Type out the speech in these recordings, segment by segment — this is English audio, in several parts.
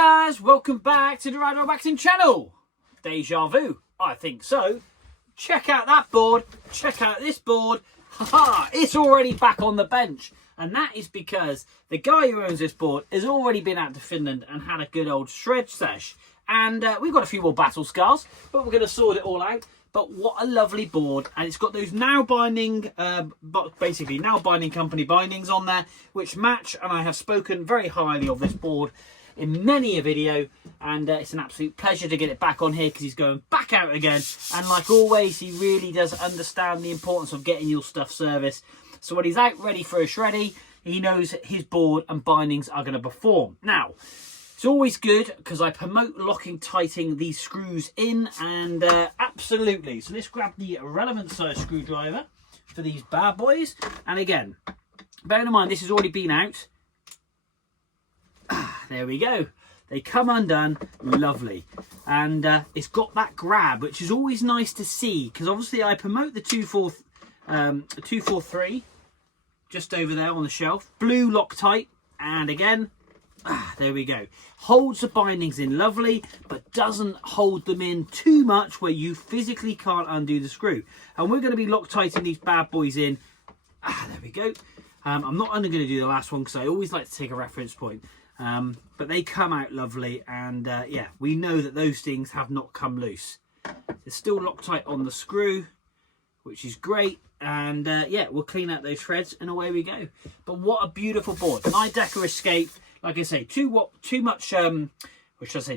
guys, welcome back to the Rider Waxing channel. Deja vu, I think so. Check out that board, check out this board. Haha, it's already back on the bench. And that is because the guy who owns this board has already been out to Finland and had a good old shred sesh. And we've got a few more battle scars, but we're going to sort it all out. But what a lovely board, and it's got those now binding, basically now binding company bindings on there, which match, and I have spoken very highly of this board in many a video, and it's an absolute pleasure to get it back on here because he's going back out again, and like always, he really does understand the importance of getting your stuff serviced. So when he's out ready for a shreddy, he knows his board and bindings are going to perform. Now, it's always good because I promote locking, tightening these screws in, and absolutely. So let's grab the relevant size screwdriver for these bad boys. And again, bearing in mind this has already been out. There we go. They come undone, lovely. And it's got that grab, which is always nice to see because obviously I promote the 243 just over there on the shelf. Blue Loctite, and again, there we go. Holds the bindings in lovely, but doesn't hold them in too much where you physically can't undo the screw. And we're going to be Loctiting these bad boys in. There we go. I'm not only going to do the last one because I always like to take a reference point. But they come out lovely, and yeah, we know that those things have not come loose. They're still Loctite on the screw, which is great. And yeah, we'll clean out those threads and away we go. But what a beautiful board. Nidecker Escape. Like I say,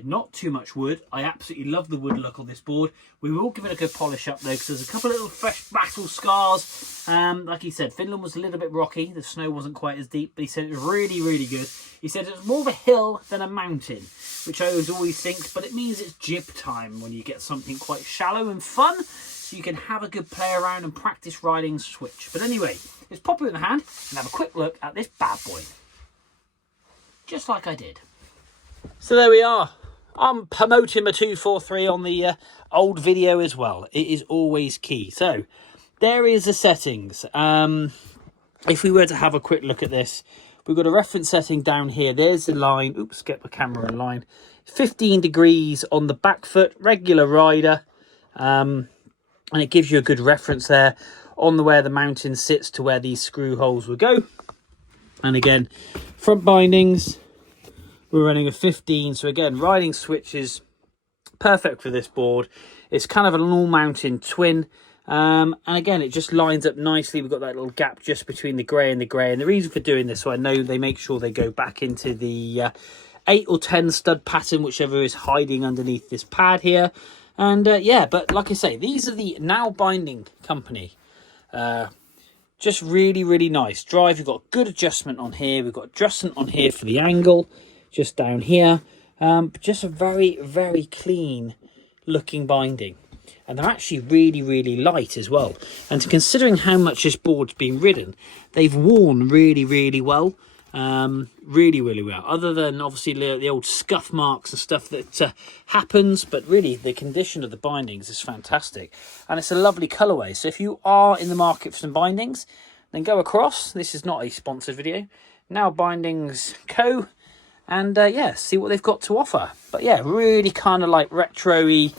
not too much wood. I absolutely love the wood look on this board. We will give it a good polish up though, because there's a couple of little fresh battle scars. Like he said, Finland was a little bit rocky. The snow wasn't quite as deep, but he said it was really, really good. He said it was more of a hill than a mountain, which I always think, but it means it's jib time when you get something quite shallow and fun, so you can have a good play around and practice riding switch. But anyway, let's pop it in the hand and have a quick look at this bad boy. Just like I did. So there we are. I'm promoting my 243 on the old video as well. It is always key. So there is the settings. If we were to have a quick look at this, we've got a reference setting down here. There's the line. Oops, get the camera in line. 15 degrees on the back foot, regular rider. And it gives you a good reference there on where the mountain sits to where these screw holes will go. And again, front bindings, we're running a 15. So again, riding switch is perfect for this board. It's kind of an all-mountain twin. And again, it just lines up nicely. We've got that little gap just between the grey and the grey. And the reason for doing this, so I know they make sure they go back into the 8 or 10 stud pattern, whichever is hiding underneath this pad here. And yeah, but like I say, these are the Now Binding company. Just really, really nice drive. We've got good adjustment on here. We've got adjustment on here for the angle, just down here. Just a very, very clean looking binding. And they're actually really, really light as well. And considering how much this board's been ridden, they've worn really, really well. Really, really well. Other than obviously the old scuff marks and stuff that happens, but really the condition of the bindings is fantastic, and it's a lovely colorway. So if you are in the market for some bindings, then go across. This is not a sponsored video. Now Bindings Co. And yeah, see what they've got to offer. But yeah, really kind of like retro-y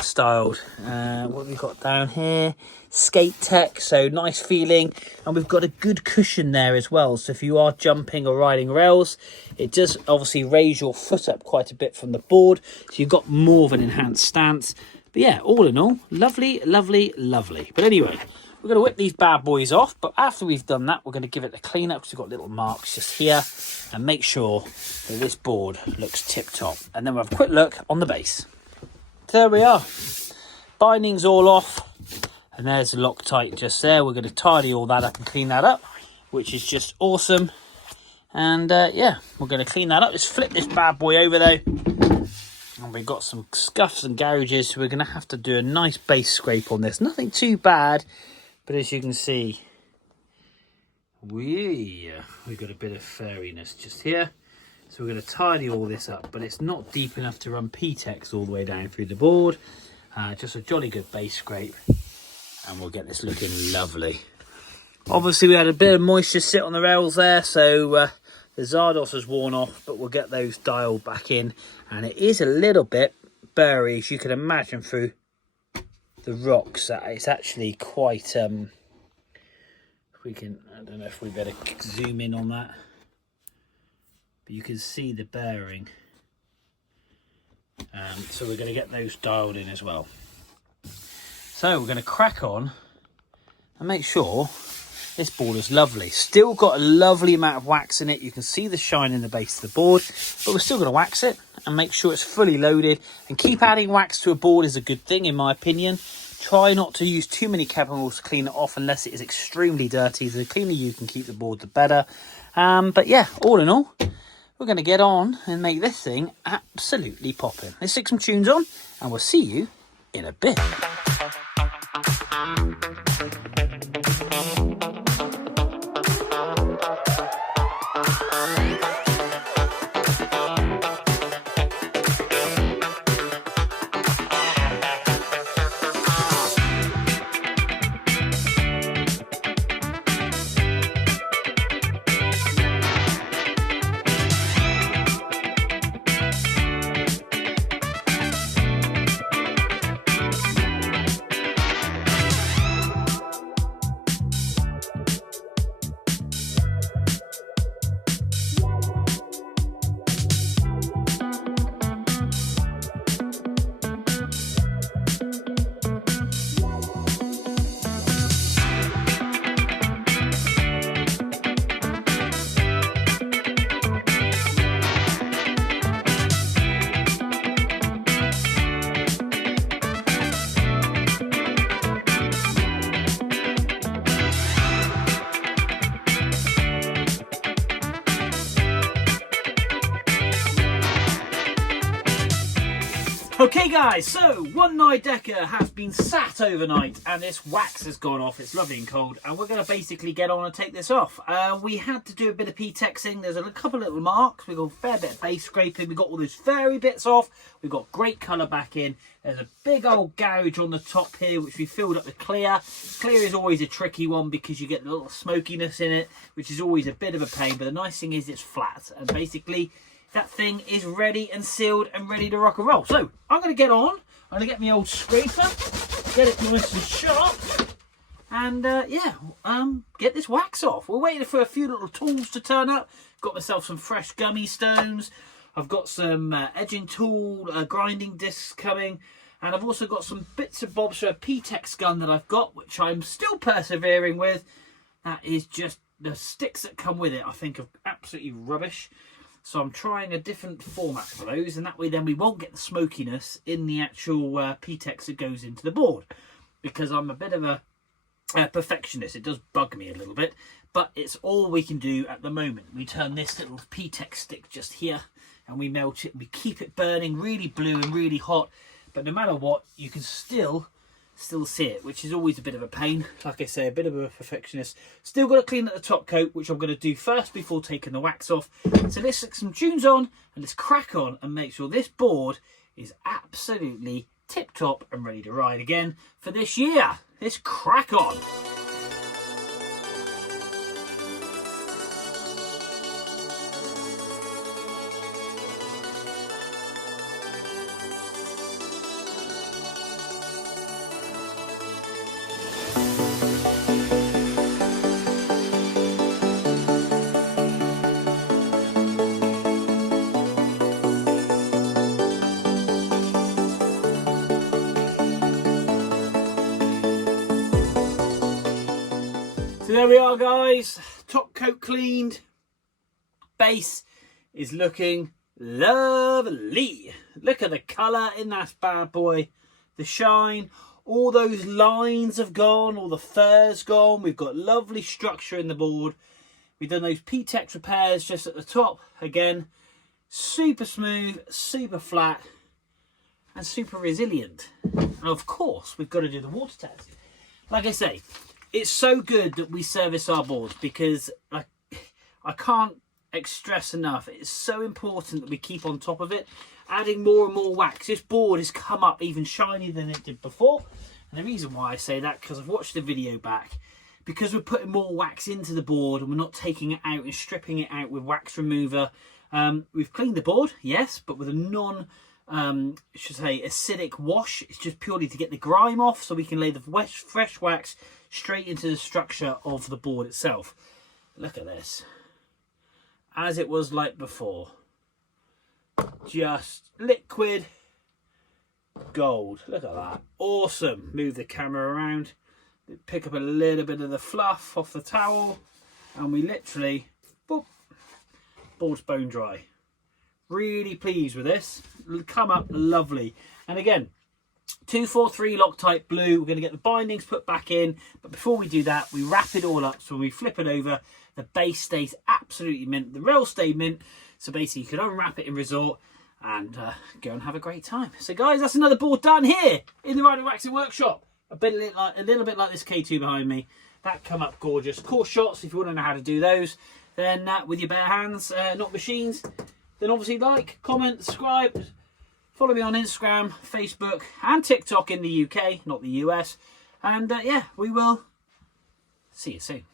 styled. What have we got down here? Skate tech, so nice feeling, and we've got a good cushion there as well, so if you are jumping or riding rails, it does obviously raise your foot up quite a bit from the board, so you've got more of an enhanced stance. But yeah, all in all, lovely, lovely, lovely. But anyway, we're going to whip these bad boys off, but after we've done that, we're going to give it a clean up because we've got little marks just here, and make sure that this board looks tip top. And then we'll have a quick look on the base. So there we are, bindings all off. And there's the Loctite just there. We're going to tidy all that up and clean that up, which is just awesome. And yeah, we're going to clean that up. Let's flip this bad boy over though. And we've got some scuffs and gouges, so we're going to have to do a nice base scrape on this. Nothing too bad, but as you can see, we've got a bit of furriness just here. So we're going to tidy all this up, but it's not deep enough to run P-Tex all the way down through the board. Just a jolly good base scrape. And we'll get this looking lovely. Obviously, we had a bit of moisture sit on the rails there, so The Zardos has worn off, but we'll get those dialed back in. And it is a little bit burry, as you can imagine, through the rocks. It's actually quite, if we can, I don't know if we better zoom in on that. But you can see the bearing. So we're going to get those dialed in as well. So we're going to crack on and make sure this board is lovely. Still got a lovely amount of wax in it. You can see the shine in the base of the board, but we're still going to wax it and make sure it's fully loaded. And keep adding wax to a board is a good thing, in my opinion. Try not to use too many chemicals to clean it off unless it is extremely dirty. The cleaner you can keep the board, the better. But yeah, all in all, we're going to get on and make this thing absolutely popping. Let's stick some tunes on and we'll see you in a bit. Okay guys, so one Nidecker has been sat overnight and this wax has gone off. It's lovely and cold and we're going to basically get on and take this off. We had to do a bit of P-texing. There's a couple of little marks. We've got a fair bit of base scraping. We've got all those fairy bits off. We've got great colour back in. There's a big old gouge on the top here which we filled up with clear. Clear is always a tricky one because you get a little smokiness in it, which is always a bit of a pain. But the nice thing is it's flat and basically that thing is ready and sealed and ready to rock and roll. So I'm going to get on. I'm going to get my old scraper, get it nice and sharp, and get this wax off. We're waiting for a few little tools to turn up. Got myself some fresh gummy stones. I've got some edging tool, grinding discs coming, and I've also got some bits and bobs for a P-Tex gun that I've got, which I'm still persevering with. That is just the sticks that come with it, I think, are absolutely rubbish. So I'm trying a different format for those, and that way then we won't get the smokiness in the actual P-Tex that goes into the board. Because I'm a bit of a perfectionist. It does bug me a little bit, but it's all we can do at the moment. We turn this little P-Tex stick just here, and we melt it. We keep it burning really blue and really hot, but no matter what, you can still see it, which is always a bit of a pain. Like I say, a bit of a perfectionist. Still got to clean up the top coat, which I'm going to do first before taking the wax off. So let's stick some tunes on and let's crack on and make sure this board is absolutely tip top and ready to ride again for this year. Let's crack on. So there we are guys, top coat cleaned, base is looking lovely. Look at the colour in that bad boy, the shine, all those lines have gone, all the fur's gone, we've got lovely structure in the board. We've done those P-Tex repairs just at the top, again, super smooth, super flat and super resilient. And of course we've got to do the water test. Like I say, it's so good that we service our boards because I can't stress enough. It's so important that we keep on top of it, adding more and more wax. This board has come up even shinier than it did before. And the reason why I say that, because I've watched the video back. because we're putting more wax into the board and we're not taking it out and stripping it out with wax remover. We've cleaned the board, yes, but with a should say acidic wash. It's just purely to get the grime off, so we can lay the fresh wax straight into the structure of the board itself. Look at this, as it was like before, just liquid gold. Look at that, awesome. Move the camera around, pick up a little bit of the fluff off the towel, and we literally, boop, board's bone dry. Really pleased with this. It'll come up lovely. And again, 243 Loctite blue. We're going to get the bindings put back in, but before we do that, we wrap it all up. So when we flip it over, the base stays absolutely mint, the rails stay mint. So basically you can unwrap it in resort and go and have a great time. So guys, that's another board done here in the Rider Waxing Workshop. A little bit like this K2 behind me. That come up gorgeous. Course shots, if you want to know how to do those, then with your bare hands, not machines, then obviously like, comment, subscribe, follow me on Instagram, Facebook and TikTok in the UK, not the US. And yeah, we will see you soon.